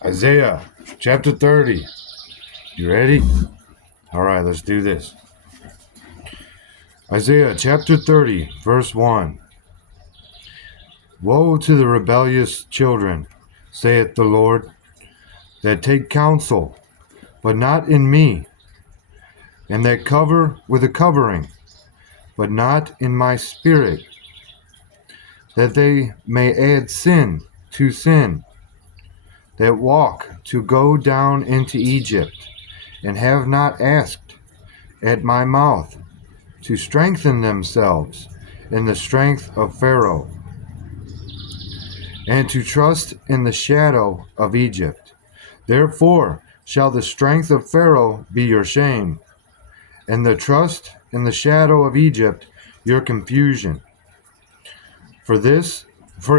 Isaiah chapter 30. You ready? All right, let's do this. Isaiah chapter 30, verse 1. Woe to the rebellious children, saith the Lord, that take counsel, but not in me, and that cover with a covering, but not in my spirit, that they may add sin to sin, that walk to go down into Egypt, and have not asked at my mouth, to strengthen themselves in the strength of Pharaoh, and to trust in the shadow of Egypt. Therefore shall the strength of Pharaoh be your shame, and the trust in the shadow of Egypt your confusion. For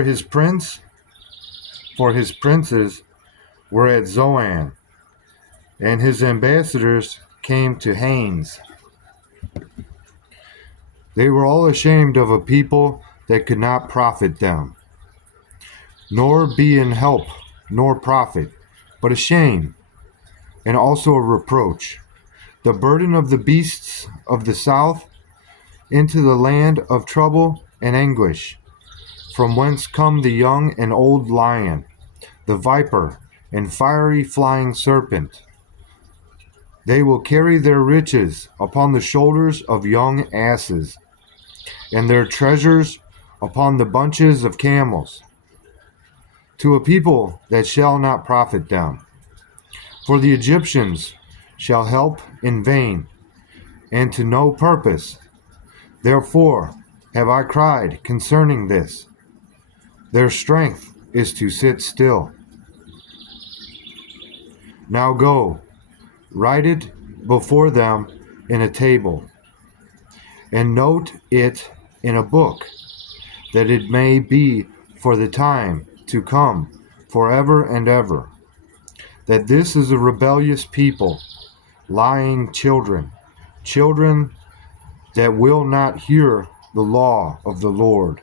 his princes were at Zoan, and his ambassadors came to Hanes. They were all ashamed of a people that could not profit them, nor be in help, nor profit, but a shame, and also a reproach. The burden of the beasts of the south into the land of trouble and anguish, from whence come the young and old lion, the viper, and fiery flying serpent. They will carry their riches upon the shoulders of young asses, and their treasures upon the bunches of camels, to a people that shall not profit them. For the Egyptians shall help in vain, and to no purpose. Therefore have I cried concerning this. Their strength is to sit still. Now go, write it before them in a table, and note it in a book, that it may be for the time to come forever and ever, that this is a rebellious people, lying children that will not hear the law of the Lord,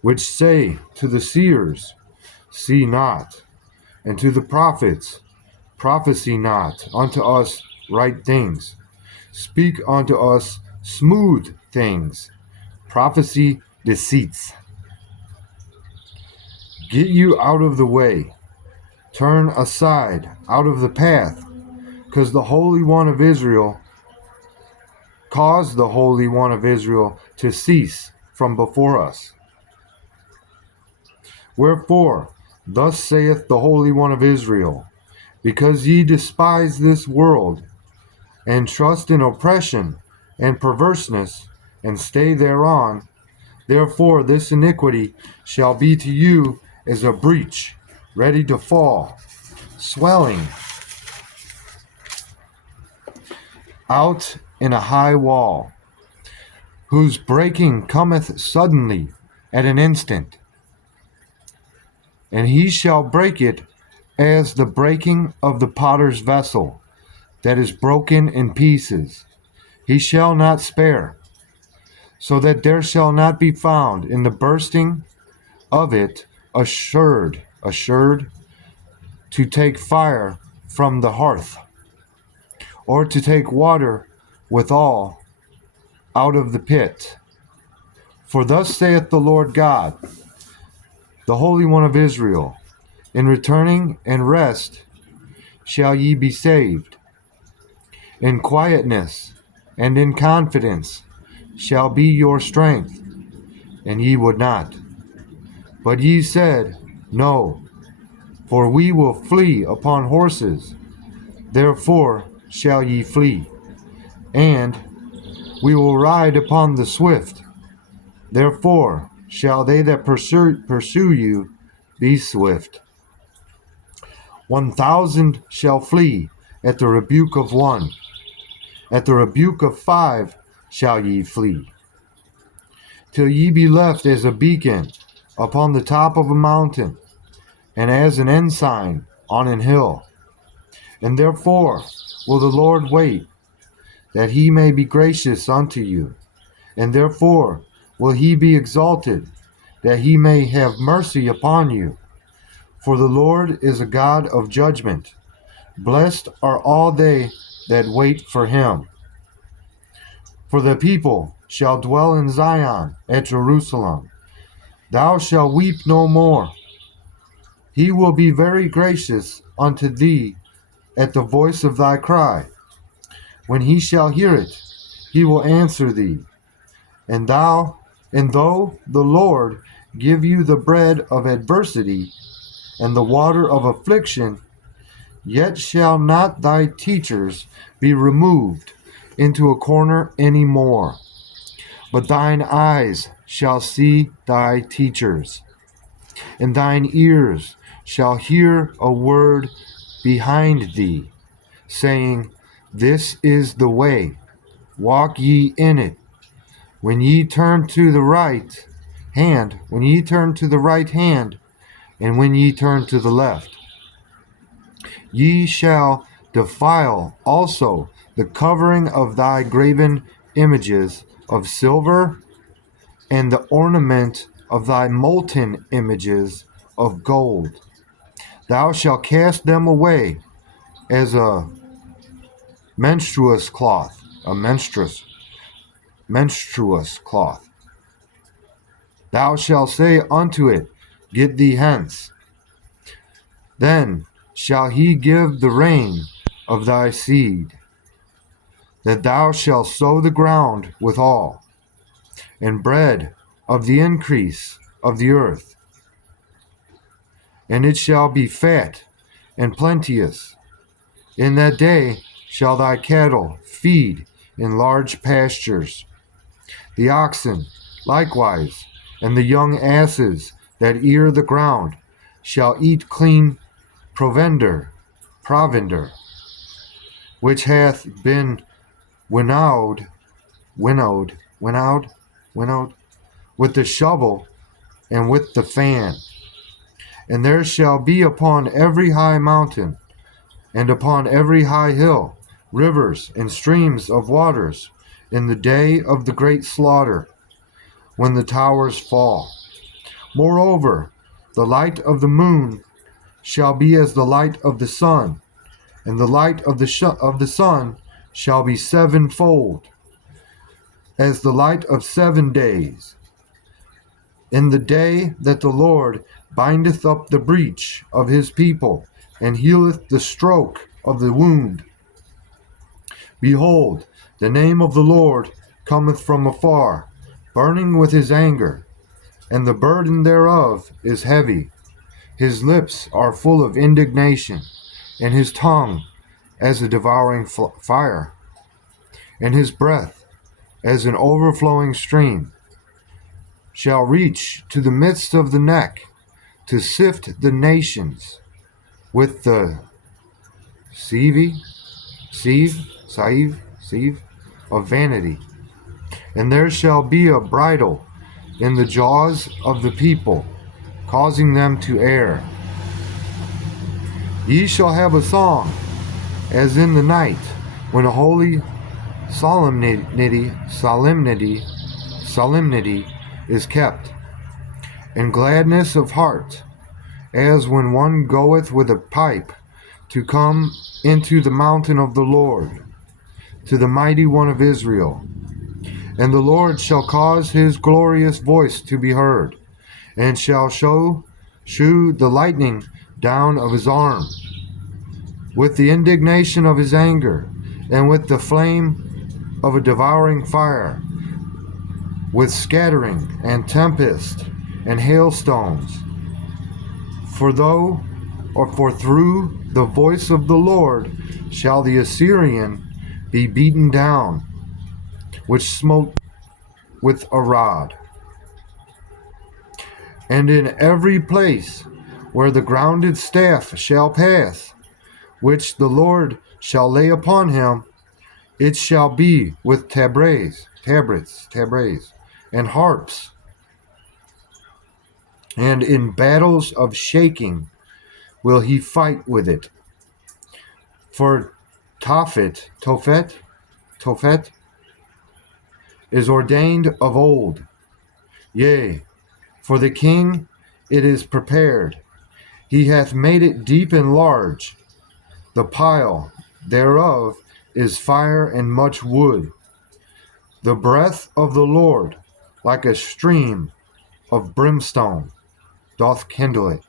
which say to the seers, see not, and to the prophets, prophesy not unto us right things, speak unto us smooth things, prophecy deceits. Get you out of the way, turn aside out of the path, because the Holy One of Israel caused the Holy One of Israel to cease from before us. Wherefore, thus saith the Holy One of Israel, because ye despise this world, and trust in oppression and perverseness, and stay thereon, therefore this iniquity shall be to you as a breach, ready to fall, swelling out in a high wall, whose breaking cometh suddenly at an instant. And he shall break it as the breaking of the potter's vessel, that is broken in pieces. He shall not spare, so that there shall not be found in the bursting of it assured to take fire from the hearth, or to take water withal out of the pit. For thus saith the Lord God, the Holy One of Israel, in returning and rest shall ye be saved. In quietness and in confidence shall be your strength, and ye would not. But ye said, no, for we will flee upon horses. Therefore shall ye flee. And we will ride upon the swift. Therefore shall they that pursue you be swift. 1,000 shall flee at the rebuke of one. At the rebuke of 5 shall ye flee. Till ye be left as a beacon upon the top of a mountain, and as an ensign on an hill. And therefore will the Lord wait, that he may be gracious unto you. And therefore will he be exalted, that he may have mercy upon you. For the Lord is a God of judgment. Blessed are all they that wait for him. For the people shall dwell in Zion at Jerusalem. Thou shalt weep no more. He will be very gracious unto thee at the voice of thy cry. When he shall hear it, he will answer thee. And though the Lord give you the bread of adversity and the water of affliction, yet shall not thy teachers be removed into a corner any more, but thine eyes shall see thy teachers, and thine ears shall hear a word behind thee, saying, This is the way, walk ye in it. When ye turn to the right hand, and when ye turn to the left, ye shall defile also the covering of thy graven images of silver, and the ornament of thy molten images of gold. Thou shalt cast them away as a menstruous cloth, menstruous cloth. Thou shalt say unto it, Get thee hence. Then shall he give the rain of thy seed, that thou shalt sow the ground withal, and bread of the increase of the earth. And it shall be fat and plenteous. In that day shall thy cattle feed in large pastures, the oxen likewise, and the young asses that ear the ground shall eat clean provender, which hath been winnowed with the shovel and with the fan. And there shall be upon every high mountain and upon every high hill rivers and streams of waters in the day of the great slaughter, when the towers fall. Moreover, the light of the moon shall be as the light of the sun, and the light of the sun shall be sevenfold, as the light of 7 days. In the day that the Lord bindeth up the breach of his people, and healeth the stroke of the wound. Behold, the name of the Lord cometh from afar, burning with his anger, and the burden thereof is heavy. His lips are full of indignation, and his tongue as a devouring fire, and his breath as an overflowing stream. Shall reach to the midst of the neck, to sift the nations with the sieve of vanity. And there shall be a bridle in the jaws of the people, causing them to err. Ye shall have a song, as in the night, when a holy solemnity is kept, and gladness of heart, as when one goeth with a pipe to come into the mountain of the Lord, to the mighty one of Israel. And the Lord shall cause his glorious voice to be heard, and shall shew the lightning down of his arm, with the indignation of his anger, and with the flame of a devouring fire, with scattering and tempest and hailstones. For through the voice of the Lord shall the Assyrian be beaten down, which smote with a rod. And in every place where the grounded staff shall pass, which the Lord shall lay upon him, it shall be with tabrets, and harps, and in battles of shaking will he fight with it. For Tophet is ordained of old. Yea, for the king it is prepared. He hath made it deep and large. The pile thereof is fire and much wood. The breath of the Lord, like a stream of brimstone, doth kindle it.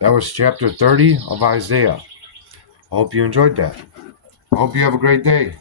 That was chapter 30 of Isaiah. I hope you enjoyed that. I hope you have a great day.